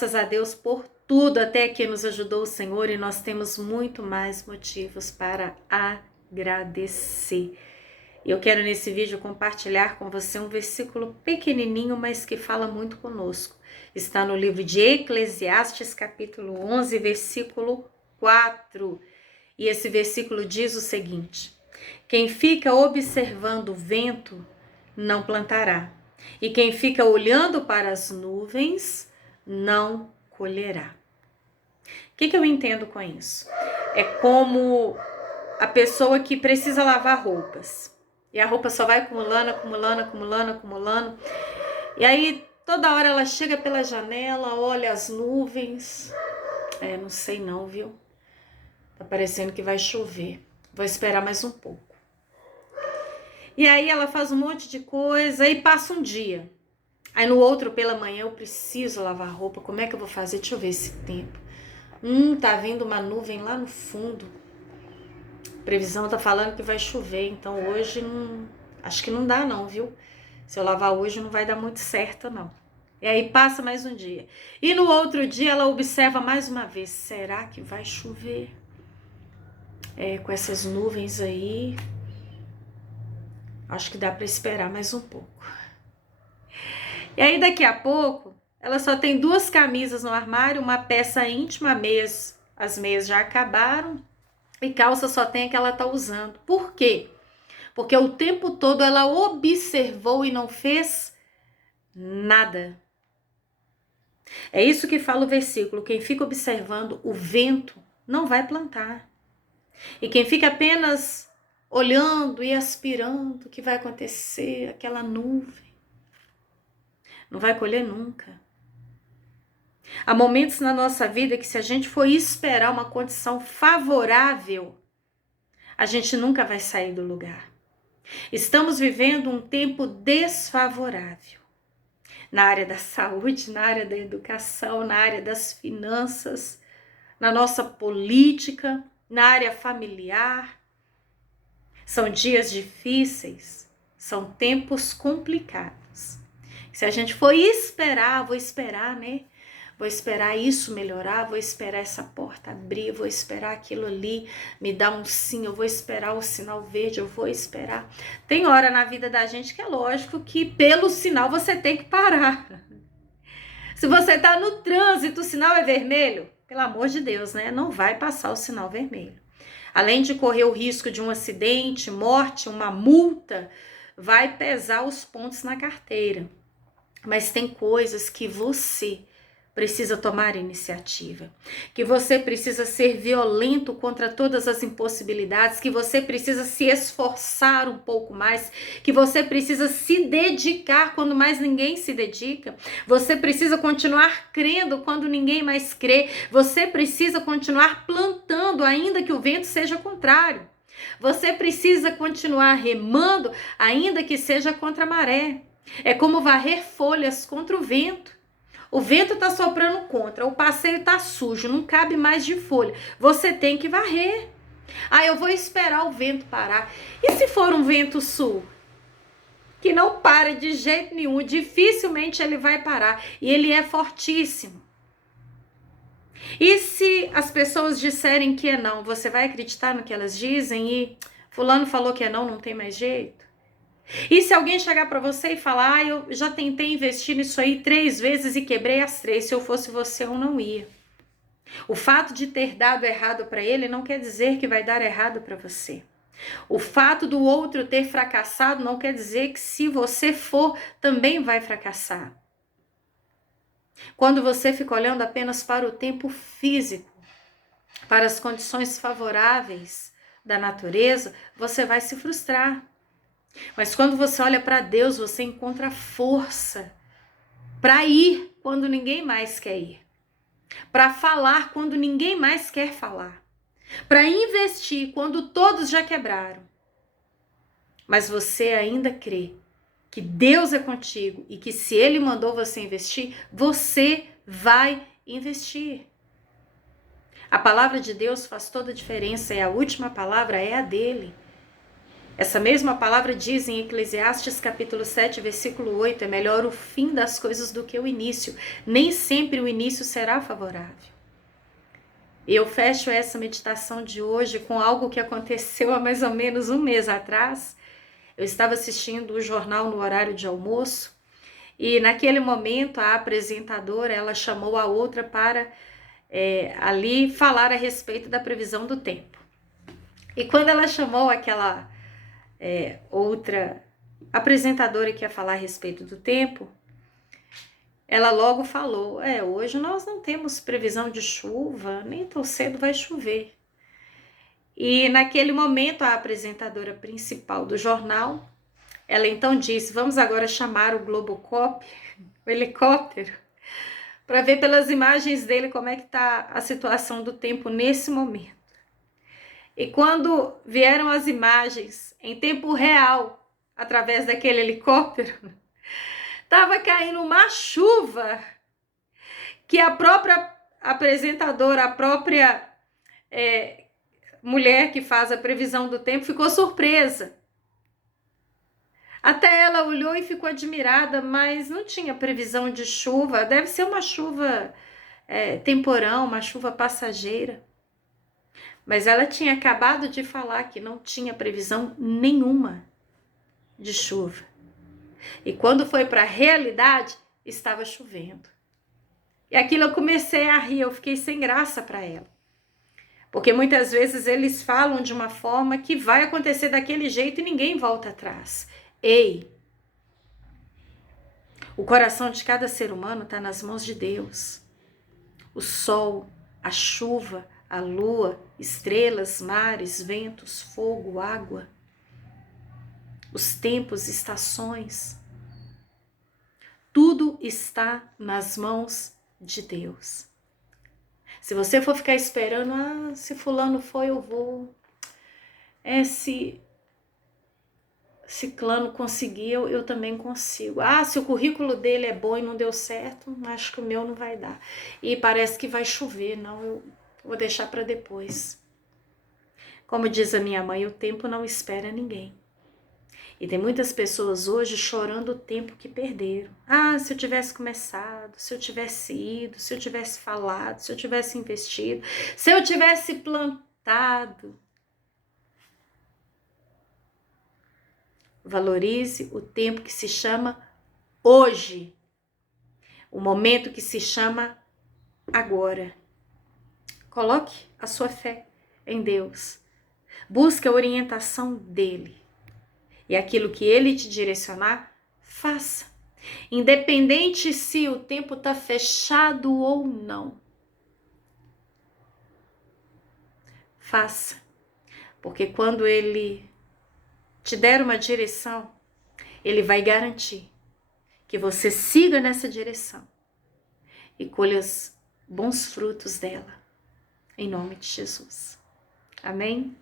Graças a Deus por tudo, até aqui nos ajudou o Senhor e nós temos muito mais motivos para agradecer. Eu quero nesse vídeo compartilhar com você um versículo pequenininho, mas que fala muito conosco. Está no livro de Eclesiastes, capítulo 11, versículo 4. E esse versículo diz o seguinte: quem fica observando o vento não plantará, e quem fica olhando para as nuvens não colherá. O que eu entendo com isso? É como a pessoa que precisa lavar roupas. E a roupa só vai acumulando. E aí toda hora ela chega pela janela, olha as nuvens. Não sei não, viu? Tá parecendo que vai chover. Vou esperar mais um pouco. E aí ela faz um monte de coisa e passa um dia. Aí no outro, pela manhã, eu preciso lavar roupa. Como é que eu vou fazer? Deixa eu ver esse tempo. Tá vindo uma nuvem lá no fundo. A previsão tá falando que vai chover. Então hoje acho que não dá não, viu? Se eu lavar hoje não vai dar muito certo não. E aí passa mais um dia. E no outro dia ela observa mais uma vez. Será que vai chover? Com essas nuvens aí, acho que dá para esperar mais um pouco. E aí daqui a pouco, ela só tem 2 camisas no armário, uma peça íntima, as meias já acabaram, e calça só tem a que ela tá usando. Por quê? Porque o tempo todo ela observou e não fez nada. É isso que fala o versículo: quem fica observando o vento não vai plantar. E quem fica apenas olhando e aspirando o que vai acontecer, aquela nuvem, não vai colher nunca. Há momentos na nossa vida que, se a gente for esperar uma condição favorável, a gente nunca vai sair do lugar. Estamos vivendo um tempo desfavorável na área da saúde, na área da educação, na área das finanças, na nossa política, na área familiar. São dias difíceis, são tempos complicados. Se a gente for esperar, vou esperar, né? Vou esperar isso melhorar, vou esperar essa porta abrir, vou esperar aquilo ali me dar um sim, eu vou esperar o sinal verde, eu vou esperar. Tem hora na vida da gente que é lógico que pelo sinal você tem que parar. Se você tá no trânsito, o sinal é vermelho, pelo amor de Deus, né? Não vai passar o sinal vermelho. Além de correr o risco de um acidente, morte, uma multa, vai pesar os pontos na carteira. Mas tem coisas que você precisa tomar iniciativa, que você precisa ser violento contra todas as impossibilidades, que você precisa se esforçar um pouco mais, que você precisa se dedicar quando mais ninguém se dedica, você precisa continuar crendo quando ninguém mais crê, você precisa continuar plantando ainda que o vento seja contrário, você precisa continuar remando ainda que seja contra a maré. É como varrer folhas contra o vento. O vento tá soprando contra, o passeio tá sujo, não cabe mais de folha. Você tem que varrer. Eu vou esperar o vento parar. E se for um vento sul? Que não para de jeito nenhum, dificilmente ele vai parar. E ele é fortíssimo. E se as pessoas disserem que é não, você vai acreditar no que elas dizem e fulano falou que é não, não tem mais jeito? E se alguém chegar para você e falar, eu já tentei investir nisso aí 3 vezes e quebrei as 3, se eu fosse você eu não ia. O fato de ter dado errado para ele não quer dizer que vai dar errado para você. O fato do outro ter fracassado não quer dizer que se você for, também vai fracassar. Quando você fica olhando apenas para o tempo físico, para as condições favoráveis da natureza, você vai se frustrar. Mas quando você olha para Deus, você encontra força para ir quando ninguém mais quer ir, para falar quando ninguém mais quer falar, para investir quando todos já quebraram. Mas você ainda crê que Deus é contigo e que se Ele mandou você investir, você vai investir. A palavra de Deus faz toda a diferença e a última palavra é a dele. Essa mesma palavra diz em Eclesiastes capítulo 7, versículo 8, é melhor o fim das coisas do que o início. Nem sempre o início será favorável. Eu fecho essa meditação de hoje com algo que aconteceu há mais ou menos um mês atrás. Eu estava assistindo o jornal no horário de almoço e naquele momento a apresentadora ela chamou a outra para ali falar a respeito da previsão do tempo. E quando ela chamou aquela outra apresentadora que ia falar a respeito do tempo, ela logo falou, hoje nós não temos previsão de chuva, nem tão cedo vai chover. E naquele momento a apresentadora principal do jornal, ela então disse, vamos agora chamar o Globocop, o helicóptero, para ver pelas imagens dele como é que está a situação do tempo nesse momento. E quando vieram as imagens em tempo real, através daquele helicóptero, estava caindo uma chuva que a própria apresentadora, a própria mulher que faz a previsão do tempo ficou surpresa. Até ela olhou e ficou admirada, mas não tinha previsão de chuva, deve ser uma chuva temporão, uma chuva passageira. Mas ela tinha acabado de falar que não tinha previsão nenhuma de chuva. E quando foi para a realidade, estava chovendo. E aquilo eu comecei a rir, eu fiquei sem graça para ela. Porque muitas vezes eles falam de uma forma que vai acontecer daquele jeito e ninguém volta atrás. Ei, o coração de cada ser humano está nas mãos de Deus. O sol, a chuva, a lua, estrelas, mares, ventos, fogo, água, os tempos, estações, tudo está nas mãos de Deus. Se você for ficar esperando, se fulano foi, eu vou. Se ciclano conseguiu, eu também consigo. Se o currículo dele é bom e não deu certo, acho que o meu não vai dar. E parece que vai chover, não, eu vou deixar para depois. Como diz a minha mãe, o tempo não espera ninguém. E tem muitas pessoas hoje chorando o tempo que perderam. Se eu tivesse começado, se eu tivesse ido, se eu tivesse falado, se eu tivesse investido, se eu tivesse plantado. Valorize o tempo que se chama hoje. O momento que se chama agora. Coloque a sua fé em Deus. Busque a orientação dele. E aquilo que ele te direcionar, faça. Independente se o tempo está fechado ou não. Faça. Porque quando ele te der uma direção, ele vai garantir que você siga nessa direção e colha os bons frutos dela. Em nome de Jesus. Amém?